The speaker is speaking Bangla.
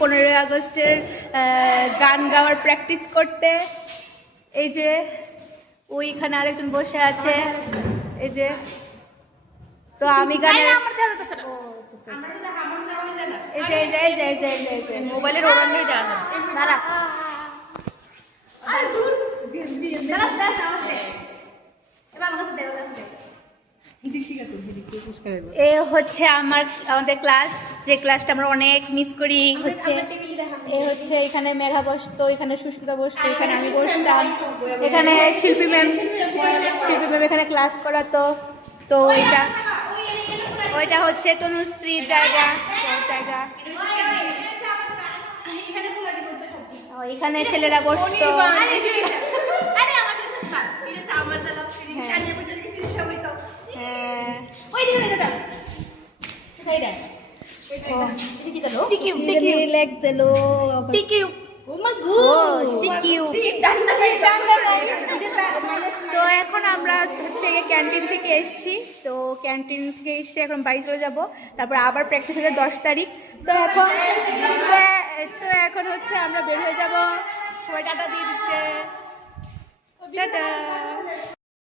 15ই আগস্টের গান গাওয়ার প্র্যাকটিস করতে। এই যে ওইখানে আরেকজন বসে আছে, এই যে। তো আমি গানে মোবাইলের ওরান নিয়ে যাওয়া যাবে। এ হচ্ছে আমাদের ক্লাস, যে ক্লাসটা আমরা অনেক মিস করি। হচ্ছে এ হচ্ছে এখানে মেঘা বসতো, এখানে সুস্মিতা বসতো, এখানে আমি বসতাম, এখানে শিল্পী ম্যাম এখানে ক্লাস করাতো। তো ওইটা হচ্ছে তনুশ্রীর জায়গা। এখানে ছেলেরা বসতো। তো এখন আমরা হচ্ছে ক্যান্টিন থেকে এসছি, তো ক্যান্টিন থেকে এসে এখন বাড়ি চলে যাবো, তারপর আবার প্র্যাকটিস হলে 10 তারিখ। তো এখন হচ্ছে আমরা বের হয়ে যাবো, সবাই টাটা দিয়ে দিচ্ছে, টাটা।